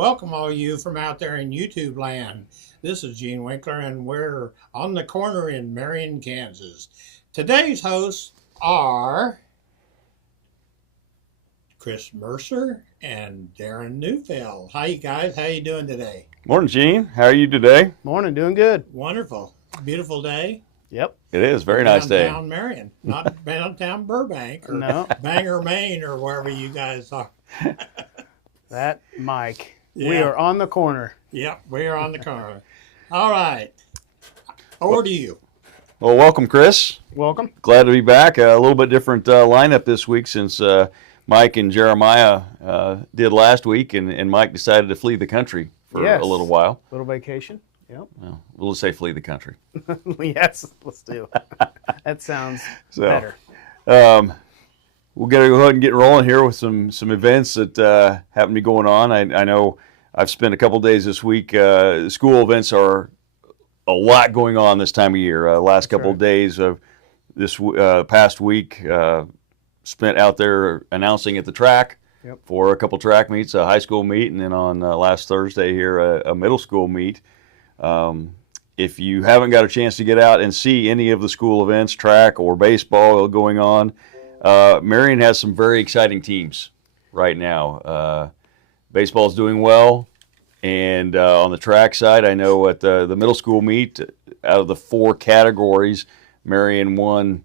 Welcome all you from out there in YouTube land. This is Gene Winkler and we're on the corner in Marion, Kansas. Today's hosts are Chris Mercer and Darren Neufeld. Hi you guys, how you doing today? Morning, Gene. How are you today? Morning, doing good. Wonderful. Beautiful day. Yep. It is. Very nice day. Downtown Marion, not downtown Burbank or No. Bangor, Maine or wherever you guys are. That Mike. Yeah. We are on the corner. Yep, we are on the corner. All right. Over to you. Well, welcome, Chris. Welcome. Glad to be back. A little bit different lineup this week since Mike and Jeremiah did last week, and Mike decided to flee the country for Yes. a little while. Little vacation. Yep. Well, we'll just say flee the country. Yes, let's do. That sounds So, better. We'll go ahead and get rolling here with some events that happen to be going on. I know I've spent a couple days this week. School events are a lot going on this time of year. Last couple of days of this past week spent out there announcing at the track for a couple track meets, a high school meet, and then on last Thursday here a middle school meet. If you haven't got a chance to get out and see any of the school events, track or baseball going on, Marion has some very exciting teams right now. Baseball's doing well, and on the track side, I know at the middle school meet, out of the 4 categories, Marion won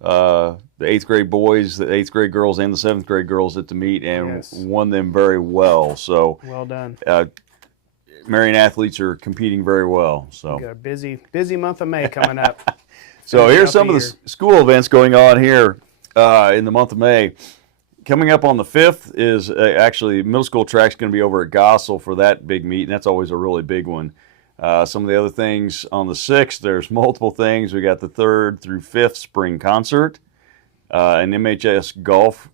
the 8th grade boys, the 8th grade girls, and the 7th grade girls at the meet, and won them very well. So well done. Marion athletes are competing very well. So We got a busy month of May coming up. So here's some of the school events going on here in the month of May. Coming up on the 5th is actually middle school track's going to be over at Gossel for that big meet, and that's always a really big one. Some of the other things on the 6th, there's multiple things. We got the 3rd through 5th spring concert, an MHS golf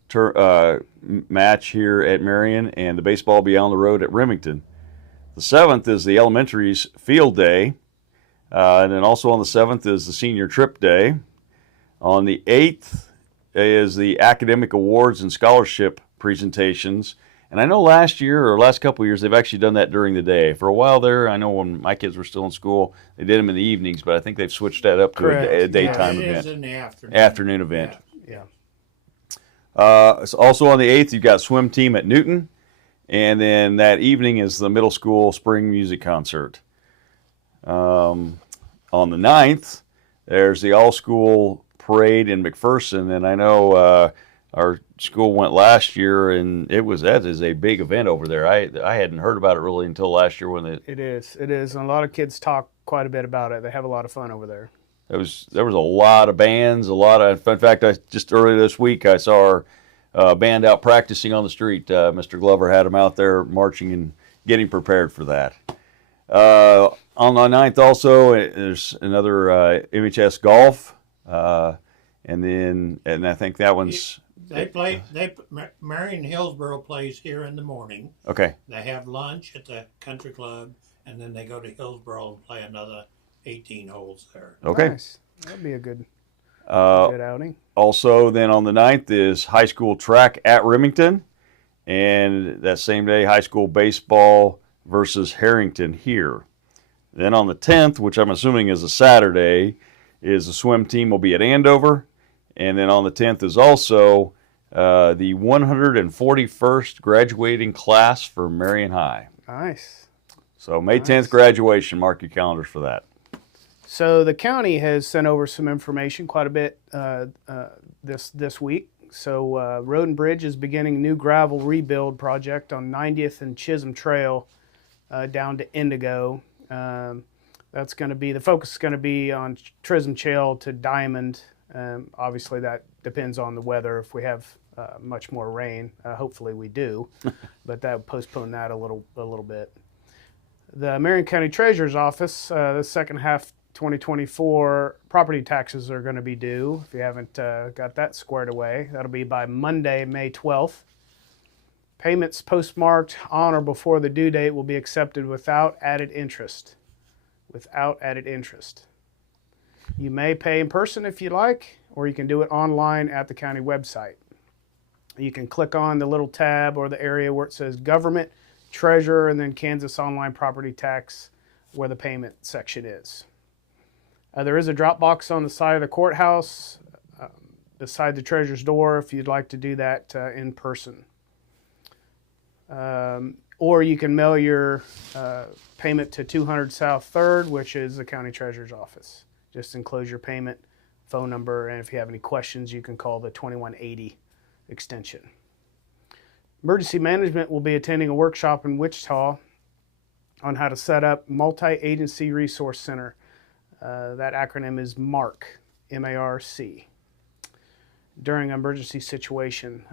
match here at Marion, and the baseball beyond the road at Remington. The 7th is the elementary's field day, and then also on the 7th is the senior trip day. On the 8th is the academic awards and scholarship presentations. And I know last year or last couple of years they've actually done that during the day. For a while there, I know when my kids were still in school, they did them in the evenings, but I think they've switched that up to a daytime event. It is in the Afternoon event. Yeah. Also on the 8th, you've got swim team at Newton. And then that evening is the middle school spring music concert. On the 9th, there's the all-school parade in McPherson, and I know our school went last year, and that is a big event over there. I hadn't heard about it really until last year when It is, and a lot of kids talk quite a bit about it. They have a lot of fun over there. there was a lot of bands, in fact, just earlier this week I saw our band out practicing on the street. Mr. Glover had them out there marching and getting prepared for that. On the 9th also, there's another MHS golf. And I think that one's... Marion Hillsborough plays here in the morning. Okay. They have lunch at the country club, and then they go to Hillsborough and play another 18 holes there. Okay. Nice. That'd be a good outing. Also, then on the 9th is high school track at Remington. And that same day, high school baseball versus Harrington here. Then on the 10th, which I'm assuming is a Saturday, is the swim team will be at Andover. And then on the 10th is also the 141st graduating class for Marion High. Nice. So May 10th graduation. Mark your calendars for that. So the county has sent over some information quite a bit this week. So Road and Bridge is beginning new gravel rebuild project on 90th and Chisholm Trail down to Indigo. That's going to be, the focus is going to be on Chisholm Trail to Diamond. Obviously that depends on the weather. If we have much more rain, hopefully we do, but that would postpone that a little bit. The Marion County Treasurer's Office, the second half 2024 property taxes are going to be due. If you haven't got that squared away, that'll be by Monday, May 12th. Payments postmarked on or before the due date will be accepted without added interest. You may pay in person if you like, or you can do it online at the county website. You can click on the little tab or the area where it says Government treasurer, and then Kansas online property tax, where the payment section is. There is a drop box on the side of the courthouse beside the treasurer's door if you'd like to do that in person. Or you can mail your payment to 200 South 3rd, which is the county treasurer's office. Just enclose your payment, phone number, and if you have any questions, you can call the 2180 extension. Emergency management will be attending a workshop in Wichita on how to set up Multi-Agency Resource Center. That acronym is MARC, M-A-R-C, during an emergency situation.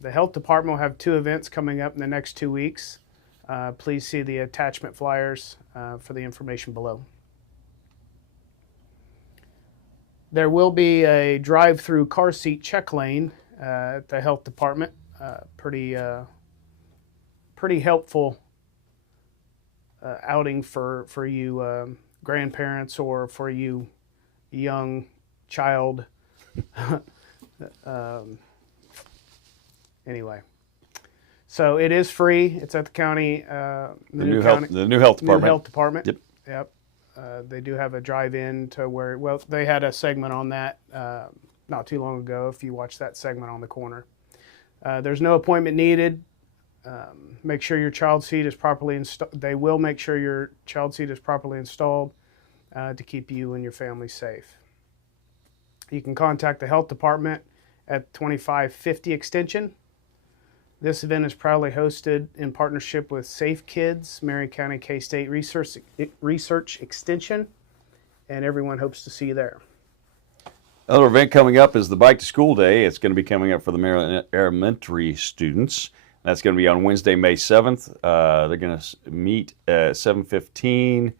The health department will have 2 events coming up in the next 2 weeks. Please see the attachment flyers for the information below. There will be a drive-through car seat check lane at the health department. Pretty helpful outing for you grandparents or for you young child. Anyway, so it is free. It's at the county, the new health department. New health department. Yep. They do have a drive-in to where, well, they had a segment on that not too long ago. If you watch that segment on the corner, there's no appointment needed. Make sure your child seat is properly installed. They will make sure your child seat is properly installed to keep you and your family safe. You can contact the health department at 2550 extension. This event is proudly hosted in partnership with Safe Kids, Marion County K-State Research Extension, and everyone hopes to see you there. Another event coming up is the Bike to School Day. It's going to be coming up for the Marion Elementary students. That's going to be on Wednesday, May 7th. They're going to meet at 7:15,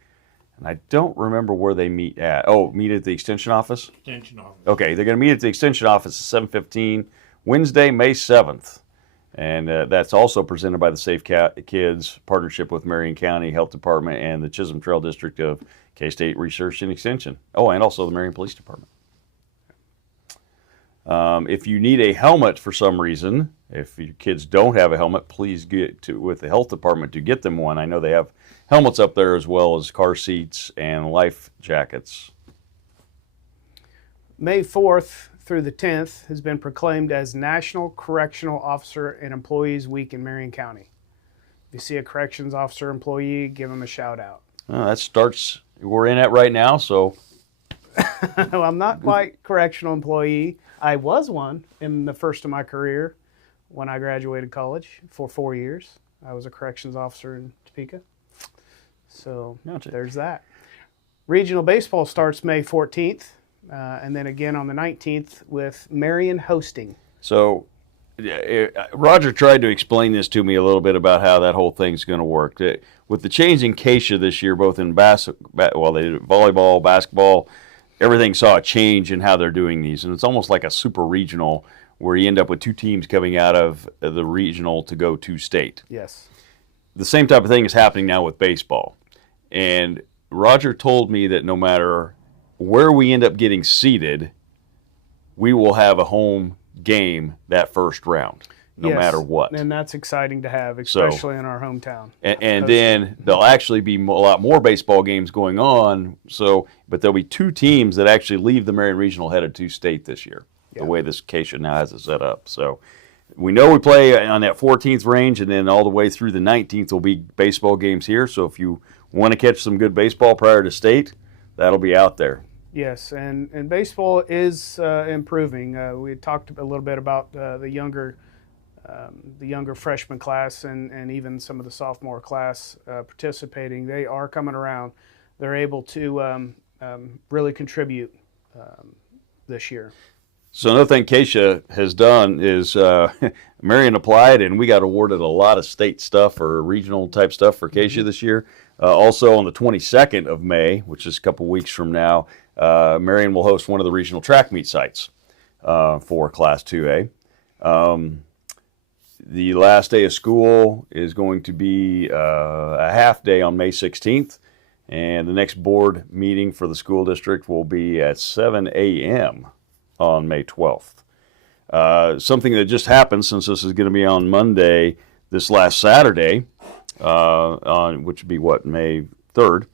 and I don't remember where they meet at. Oh, meet at the Extension office? Extension office. Okay, they're going to meet at the Extension office at 7:15, Wednesday, May 7th. And that's also presented by the Safe Kids, partnership with Marion County Health Department and the Chisholm Trail District of K-State Research and Extension. Oh, and also the Marion Police Department. If you need a helmet for some reason, if your kids don't have a helmet, please get with the health department to get them one. I know they have helmets up there as well as car seats and life jackets. May 4th through the 10th has been proclaimed as National Correctional Officer and Employees Week in Marion County. If you see a corrections officer employee, give them a shout out. That starts, we're in it right now, so. Well, I'm not quite correctional employee. I was one in the first of my career when I graduated college for 4 years. I was a corrections officer in Topeka. So Gotcha. There's that. Regional baseball starts May 14th. And then again on the 19th with Marion hosting. So Roger tried to explain this to me a little bit about how that whole thing's going to work. With the change in Keisha this year, both in they did volleyball, basketball, everything saw a change in how they're doing these. And it's almost like a super regional where you end up with 2 teams coming out of the regional to go to state. Yes. The same type of thing is happening now with baseball. And Roger told me that no matter where we end up getting seated, we will have a home game that first round, no matter what. And that's exciting to have, especially in our hometown. And then there'll actually be a lot more baseball games going on. But there'll be 2 teams that actually leave the Marion Regional headed to state this year, the way this Acacia now has it set up. So we know we play on that 14th range, and then all the way through the 19th will be baseball games here. So if you want to catch some good baseball prior to state, that'll be out there. Yes, and baseball is improving. We talked a little bit about the younger freshman class and even some of the sophomore class participating. They are coming around. They're able to really contribute this year. So another thing Keisha has done is Marion applied, and we got awarded a lot of state stuff or regional type stuff for Keisha this year. Also on the 22nd of May, which is a couple weeks from now, Marion will host one of the regional track meet sites for Class 2A. The last day of school is going to be a half day on May 16th, and the next board meeting for the school district will be at 7 a.m. on May 12th. Something that just happened, since this is going to be on Monday, this last Saturday, on which would be May 3rd.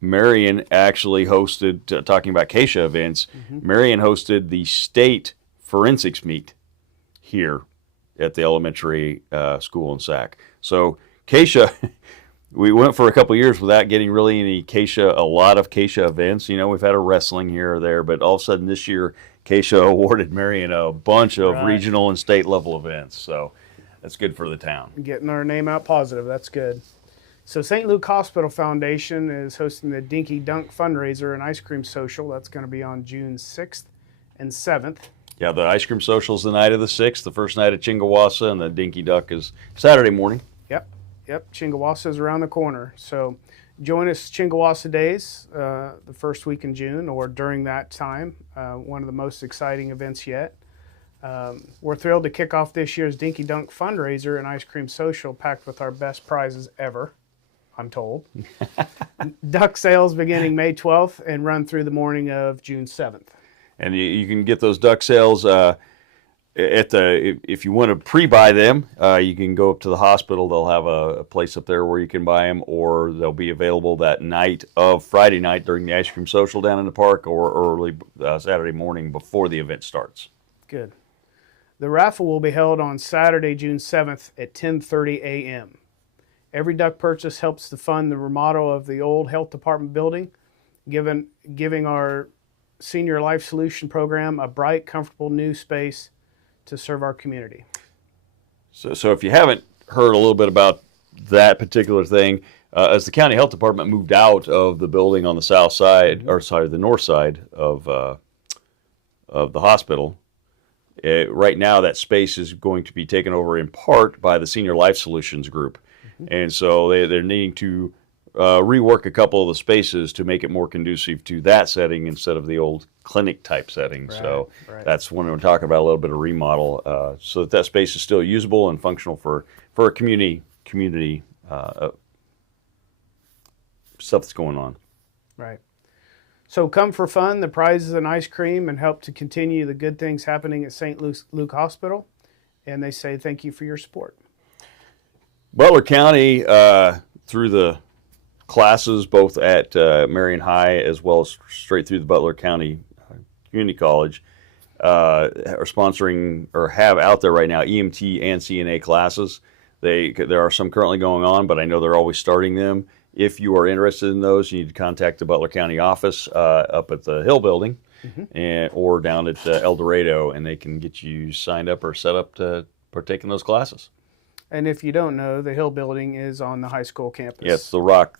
Marion actually hosted, talking about Keisha events, Marion hosted the state forensics meet here at the elementary school in Sac. So Keisha, we went for a couple of years without getting really a lot of Keisha events. We've had a wrestling here or there, but all of a sudden this year, Keisha awarded Marion a bunch of regional and state level events. So that's good for the town. Getting our name out positive, that's good. So St. Luke Hospital Foundation is hosting the Dinky Dunk fundraiser and ice cream social. That's going to be on June 6th and 7th. Yeah, the ice cream social is the night of the 6th, the first night at Chingawassa, and the Dinky Duck is Saturday morning. Yep. Chingawassa is around the corner. So join us Chingawassa Days the first week in June or during that time. One of the most exciting events yet. We're thrilled to kick off this year's Dinky Dunk fundraiser and ice cream social packed with our best prizes ever, I'm told. Duck sales beginning May 12th and run through the morning of June 7th. And you can get those duck sales if you want to pre-buy them, you can go up to the hospital. They'll have a place up there where you can buy them, or they'll be available that night of Friday night during the ice cream social down in the park, or early Saturday morning before the event starts. Good. The raffle will be held on Saturday, June 7th at 10:30 a.m. Every duck purchase helps to fund the remodel of the old health department building, giving our Senior Life Solution program a bright, comfortable new space to serve our community. So if you haven't heard a little bit about that particular thing, as the county health department moved out of the building on the south side, or sorry, the north side of the hospital, right now that space is going to be taken over in part by the Senior Life Solutions group. And so they're needing to rework a couple of the spaces to make it more conducive to that setting instead of the old clinic type setting. So that's when we're talking about a little bit of remodel, so that space is still usable and functional for a community stuff that's going on. Right. So come for fun, the prizes and ice cream, and help to continue the good things happening at St. Luke Hospital. And they say thank you for your support. Butler County, through the classes both at Marion High as well as straight through the Butler County Community College, are sponsoring or have out there right now EMT and CNA classes. There are some currently going on, but I know they're always starting them. If you are interested in those, you need to contact the Butler County office up at the Hill Building or down at El Dorado, and they can get you signed up or set up to partake in those classes. And if you don't know, the Hill Building is on the high school campus. Yes, the rock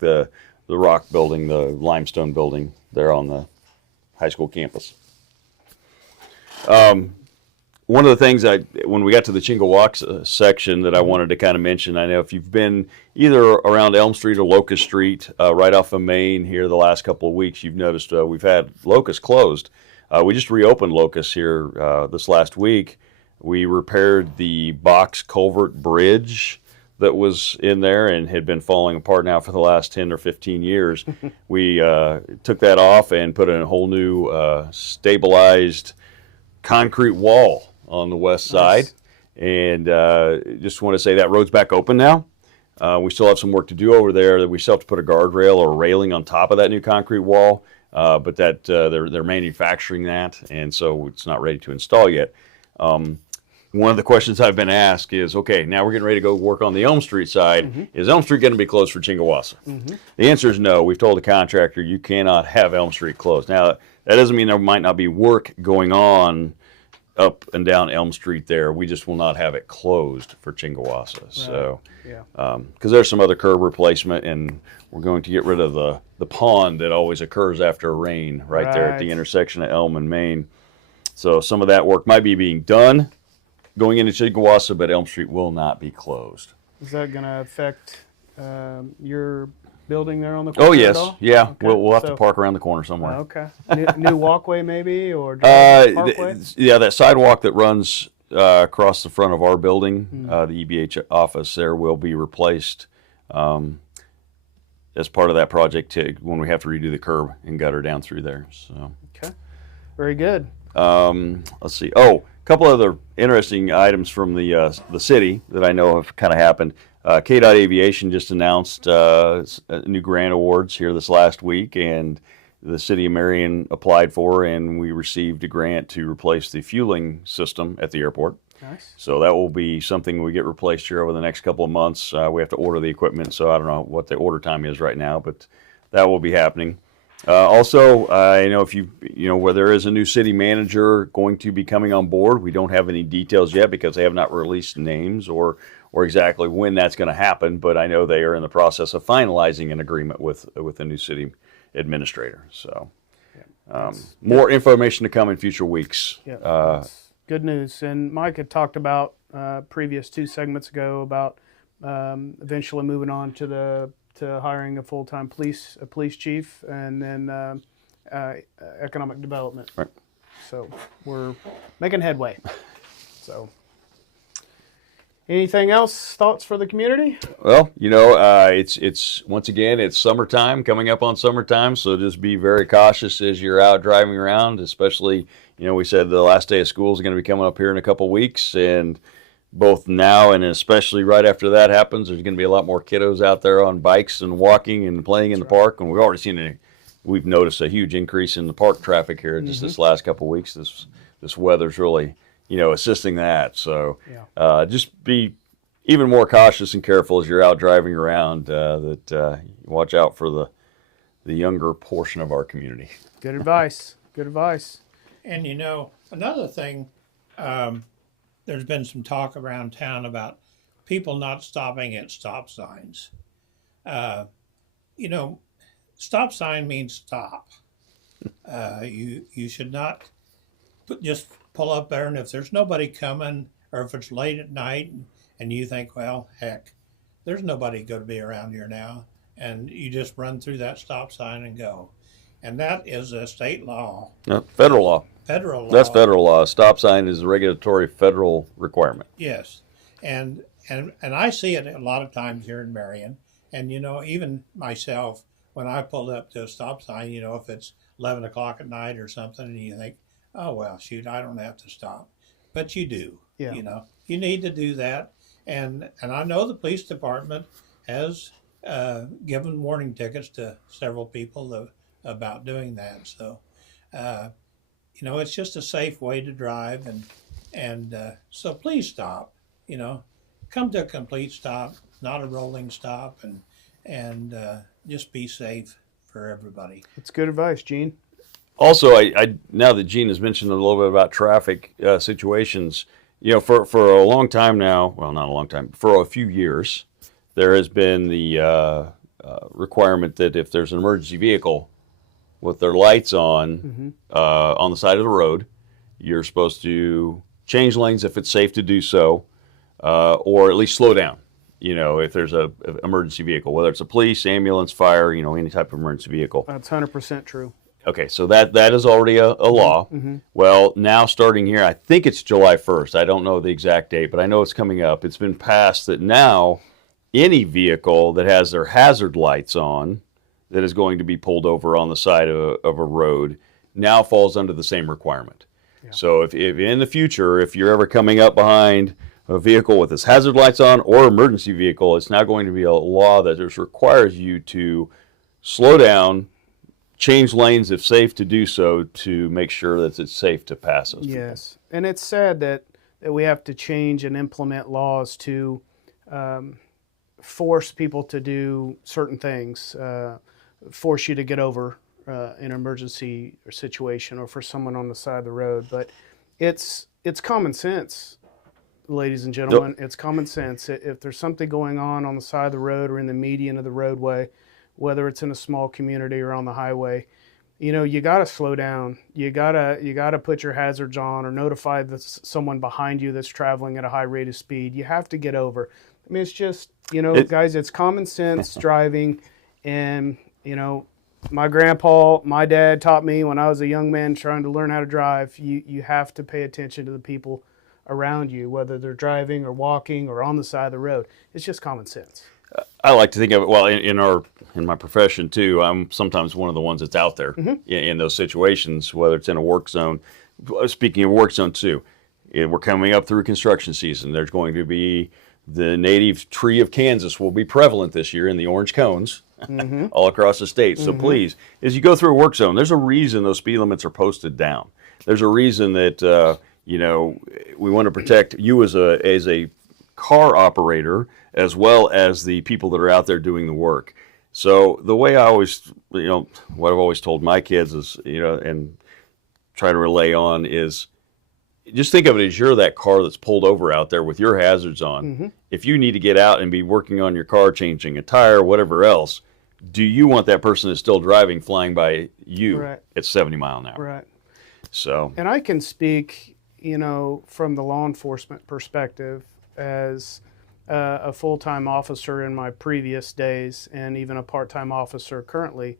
building, the limestone building there on the high school campus. One of the things when we got to the Chingawassa section that I wanted to kind of mention, I know if you've been either around Elm Street or Locust Street, right off of Main here the last couple of weeks, you've noticed we've had Locust closed. We just reopened Locust here this last week. We repaired the box culvert bridge that was in there and had been falling apart now for the last 10 or 15 years. We took that off and put in a whole new stabilized concrete wall on the west side. And just want to say that road's back open now. We still have some work to do over there. We still have to put a guardrail or a railing on top of that new concrete wall, but that they're manufacturing that, and so it's not ready to install yet. One of the questions I've been asked is, okay, now we're getting ready to go work on the Elm Street side. Is Elm Street going to be closed for Chingawassa? The answer is no. We've told the contractor you cannot have Elm Street closed. Now, that doesn't mean there might not be work going on up and down Elm Street there. We just will not have it closed for Chingawassa. Right. So, because there's some other curb replacement, and we're going to get rid of the pond that always occurs after a rain right there at the intersection of Elm and Main. So some of that work might be being done going into Chingawassa, but Elm Street will not be closed. Is that going to affect your building there on the corner? Oh, yes. At all? Yeah. Okay. We'll have to park around the corner somewhere. Okay. New walkway maybe, or parkway? Yeah, that sidewalk that runs across the front of our building, the EBH office there, will be replaced as part of that project when we have to redo the curb and gutter down through there. So. Okay. Very good. Let's see. Oh, a couple other interesting items from the city that I know have kind of happened. KDOT Aviation just announced new grant awards here this last week, and the city of Marion applied for, and we received a grant to replace the fueling system at the airport. Nice. So that will be something we get replaced here over the next couple of months. We have to order the equipment, so I don't know what the order time is right now, but that will be happening. Also, I know where there is a new city manager going to be coming on board. We don't have any details yet because they have not released names or exactly when that's going to happen. But I know they are in the process of finalizing an agreement with the new city administrator. So, more information to come in future weeks. Yeah, that's good news. And Mike had talked about previous 2 segments ago about eventually moving on to hiring a full-time police chief, and then economic development. Right. So we're making headway. So, anything else? Thoughts for the community? Well, it's once again, it's summertime, coming up on summertime, so just be very cautious as you're out driving around, especially, we said the last day of school is going to be coming up here in a couple weeks, and both now and especially right after that happens, there's going to be a lot more kiddos out there on bikes and walking and playing in the park, and we've noticed a huge increase in the park traffic here just this last couple weeks. This weather's really assisting that. So just be even more cautious and careful as you're out driving around, that watch out for the younger portion of our community. Good advice. Good advice. And another thing, there's been some talk around town about people not stopping at stop signs. Stop sign means stop. You should not just pull up there, and if there's nobody coming, or if it's late at night and you think, well, heck, there's nobody going to be around here now, and you just run through that stop sign and go. And that is a state law. No, federal law. Federal law. That's federal law. Stop sign is a regulatory federal requirement. Yes. And I see it a lot of times here in Marion. And, even myself, when I pulled up to a stop sign, if it's 11 o'clock at night or something, and you think, oh, well, shoot, I don't have to stop. But you do. Yeah. You need to do that. And I know the police department has given warning tickets to several people about doing that. So, it's just a safe way to drive. And so please stop, come to a complete stop, not a rolling stop, and just be safe for everybody. That's good advice, Gene. Also, I now that Gene has mentioned a little bit about traffic situations, for a long time now, well, not a long time, for a few years, there has been the requirement that if there's an emergency vehicle with their lights on the side of the road, you're supposed to change lanes if it's safe to do so, or at least slow down. If there's a emergency vehicle, whether it's a police, ambulance, fire, any type of emergency vehicle. That's 100% true. Okay, so that is already a law. Mm-hmm. Well, now starting here, I think it's July 1st. I don't know the exact date, but I know it's coming up. It's been passed that now any vehicle that has their hazard lights on that is going to be pulled over on the side of a road now falls under the same requirement. Yeah. So if in the future, if you're ever coming up behind a vehicle with its hazard lights on or emergency vehicle, it's now going to be a law that just requires you to slow down, change lanes if safe to do so, to make sure that it's safe to pass those people. Yes, and it's sad that we have to change and implement laws to force people to do certain things, force you to get over an emergency situation or for someone on the side of the road. But it's common sense, ladies and gentlemen. It's common sense. If there's something going on the side of the road or in the median of the roadway, whether it's in a small community or on the highway, you got to slow down. You gotta put your hazards on or notify someone behind you that's traveling at a high rate of speed. You have to get over. I mean, it's just, guys, it's common sense driving. And, my grandpa, my dad taught me when I was a young man trying to learn how to drive, you have to pay attention to the people around you, whether they're driving or walking or on the side of the road. It's just common sense. I like to think of it, well, in my profession too, I'm sometimes one of the ones that's out there in those situations, whether it's in a work zone. Speaking of work zone too, we're coming up through construction season. There's going to be The native tree of Kansas will be prevalent this year in the orange cones all across the state. So please, as you go through a work zone, there's a reason those speed limits are posted down. There's a reason that we want to protect you as a car operator as well as the people that are out there doing the work. So the way I always, what I've always told my kids is, and try to relay on is, just think of it as you're that car that's pulled over out there with your hazards on. If you need to get out and be working on your car, changing a tire, whatever else, do you want that person that's still driving flying by you at 70 miles an hour? Right. So. And I can speak, from the law enforcement perspective as a full-time officer in my previous days and even a part-time officer currently.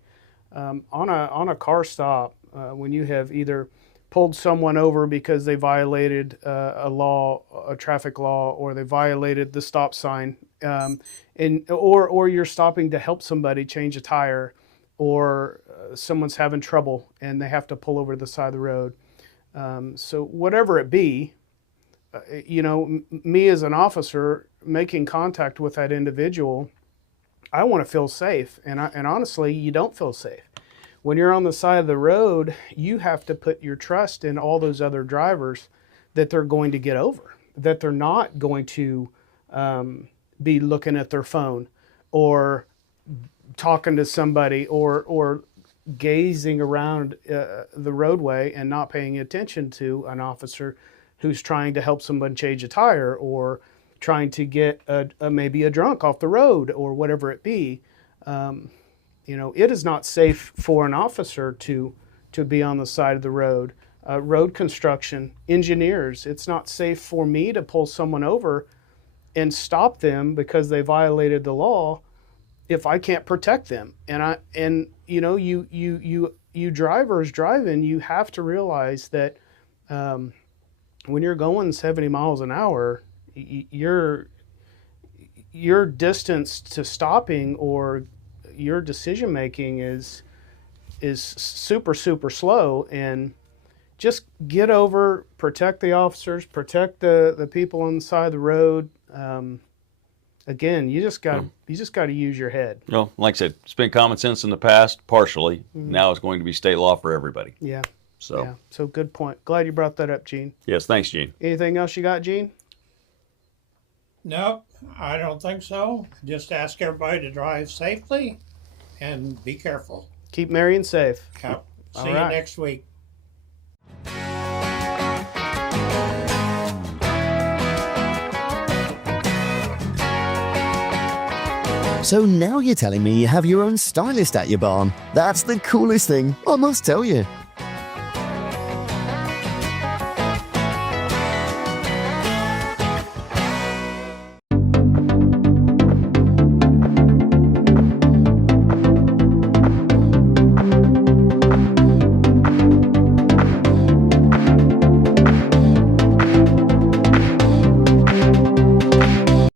On a car stop, when you have either pulled someone over because they violated a traffic law, or they violated the stop sign, or you're stopping to help somebody change a tire, or someone's having trouble and they have to pull over to the side of the road. So whatever it be, me as an officer making contact with that individual, I want to feel safe, and honestly, you don't feel safe. When you're on the side of the road, you have to put your trust in all those other drivers that they're going to get over, that they're not going to be looking at their phone or talking to somebody or gazing around the roadway and not paying attention to an officer who's trying to help someone change a tire or trying to get maybe a drunk off the road or whatever it be. It is not safe for an officer to be on the side of the road. Road construction, engineers, it's not safe for me to pull someone over and stop them because they violated the law if I can't protect them. You drivers driving, you have to realize that when you're going 70 miles an hour, your distance to stopping or your decision making is super, super slow. And just get over, protect the officers, protect the people on the side of the road. Again, you just got to use your head. Like I said, it's been common sense in the past, partially. Now it's going to be state law for everybody. Yeah. So Good point. Glad you brought that up, Gene. Yes, thanks, Gene. Anything else you got, Gene? No, I don't think so. Just ask everybody to drive safely and be careful. Keep Marion safe. Yep. See you right. next week. So now you're telling me you have your own stylist at your barn. That's the coolest thing, I must tell you.